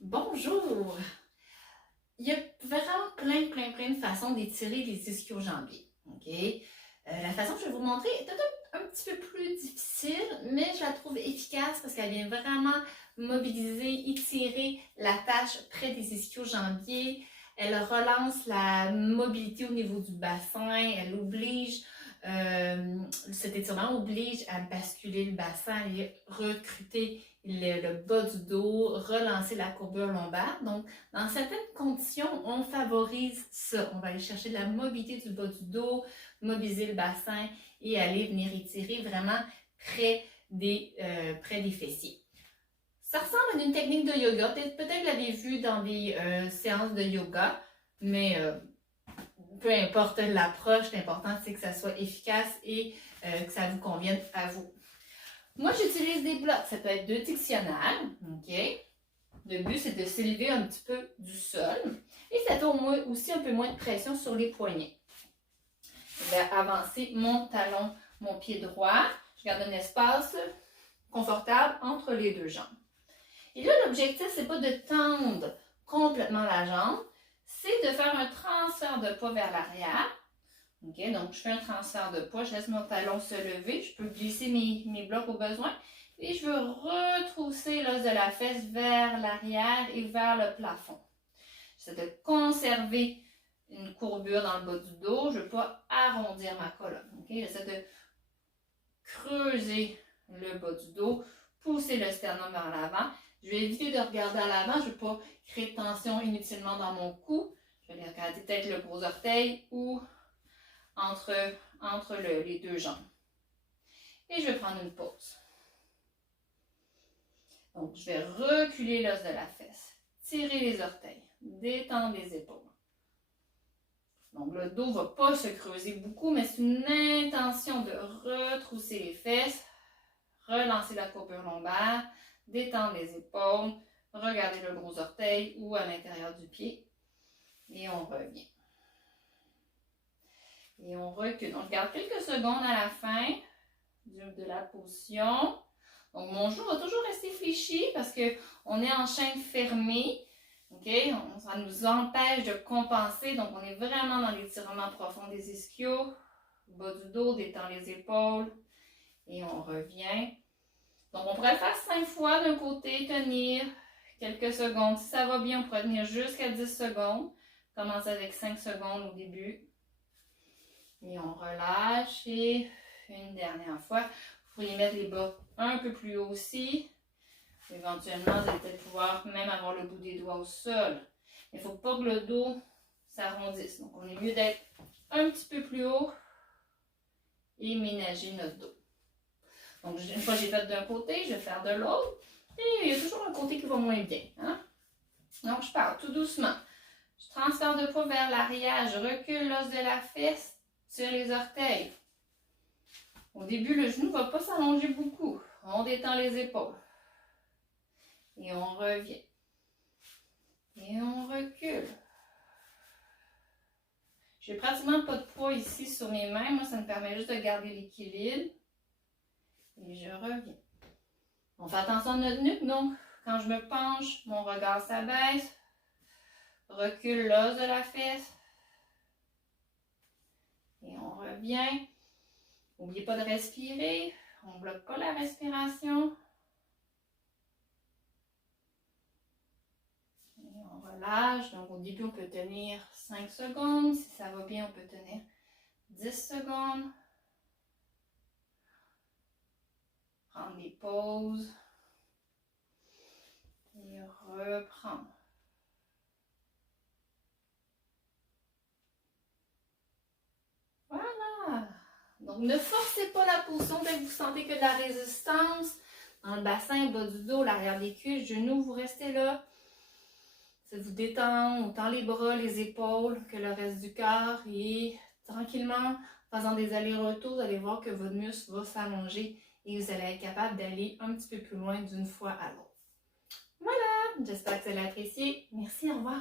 Bonjour! Il y a vraiment plein de façons d'étirer les ischio-jambiers. OK? La façon que je vais vous montrer est peut-être un petit peu plus difficile, mais je la trouve efficace parce qu'elle vient vraiment mobiliser, étirer la tâche près des ischio-jambiers. Elle relance la mobilité au niveau du bassin, elle oblige, cet étirement oblige à basculer le bassin, à recruter le bas du dos, relancer la courbure lombaire. Donc, dans certaines conditions, on favorise ça. On va aller chercher de la mobilité du bas du dos, mobiliser le bassin et aller venir étirer vraiment près des fessiers. Ça ressemble à une technique de yoga. Peut-être que vous l'avez vu dans des séances de yoga, mais peu importe l'approche, l'important c'est que ça soit efficace et que ça vous convienne à vous. Moi, j'utilise des blocs. Ça peut être 2 dictionnaires. OK? Le but, c'est de s'élever un petit peu du sol. Et ça fait aussi un peu moins de pression sur les poignets. Je vais avancer mon talon, mon pied droit. Je garde un espace confortable entre les deux jambes. Et là, l'objectif, c'est pas de tendre complètement la jambe, c'est de faire un transfert de poids vers l'arrière. OK, donc je fais un transfert de poids, je laisse mon talon se lever, je peux glisser mes blocs au besoin et je veux retrousser l'os de la fesse vers l'arrière et vers le plafond. J'essaie de conserver une courbure dans le bas du dos, je ne veux pas arrondir ma colonne. Okay? J'essaie de creuser le bas du dos, pousser le sternum vers l'avant. Je vais éviter de regarder à l'avant, je ne veux pas créer de tension inutilement dans mon cou. Je vais regarder peut-être le gros orteil ou entre les deux jambes. Et je vais prendre une pause. Donc, je vais reculer l'os de la fesse, tirer les orteils, détendre les épaules. Donc, le dos ne va pas se creuser beaucoup, mais c'est une intention de retrousser les fesses, relancer la courbure lombaire, détendre les épaules, regarder le gros orteil ou à l'intérieur du pied. Et on revient. Et on recule. On garde quelques secondes à la fin de la position. Donc, mon genou va toujours rester fléchi parce qu'on est en chaîne fermée. Okay? Ça nous empêche de compenser. Donc, on est vraiment dans l'étirement profond des ischios. Bas du dos, détend les épaules. Et on revient. Donc, on pourrait le faire 5 fois d'un côté, tenir quelques secondes. Si ça va bien, on pourrait tenir jusqu'à 10 secondes. Commencer avec 5 secondes au début. Et on relâche et une dernière fois. Vous pourriez mettre les bas un peu plus haut aussi. Éventuellement, vous allez peut-être pouvoir même avoir le bout des doigts au sol. Mais il ne faut pas que le dos s'arrondisse. Donc, on est mieux d'être un petit peu plus haut et ménager notre dos. Donc, une fois que j'ai fait d'un côté, je vais faire de l'autre. Et il y a toujours un côté qui va moins bien. Hein? Donc, je pars tout doucement. Je transfère de poids vers l'arrière. Je recule l'os de la fesse. Tire les orteils. Au début, le genou ne va pas s'allonger beaucoup. On détend les épaules. Et on revient. Et on recule. Je n'ai pratiquement pas de poids ici sur mes mains. Moi, ça me permet juste de garder l'équilibre. Et je reviens. On fait attention à notre nuque. Donc, quand je me penche, mon regard s'abaisse. Recule l'os de la fesse. Et on revient. N'oubliez pas de respirer. On ne bloque pas la respiration. Et on relâche. Donc, au début, on peut tenir 5 secondes. Si ça va bien, on peut tenir 10 secondes. Prendre des pauses. Et reprendre. Voilà. Donc, ne forcez pas la position dès que vous sentez que de la résistance dans le bassin, bas du dos, l'arrière des cuisses, genoux, vous restez là. Ça vous détend autant les bras, les épaules que le reste du corps. Et tranquillement, en faisant des allers-retours, vous allez voir que votre muscle va s'allonger et vous allez être capable d'aller un petit peu plus loin d'une fois à l'autre. Voilà, j'espère que vous allez apprécier. Merci, au revoir.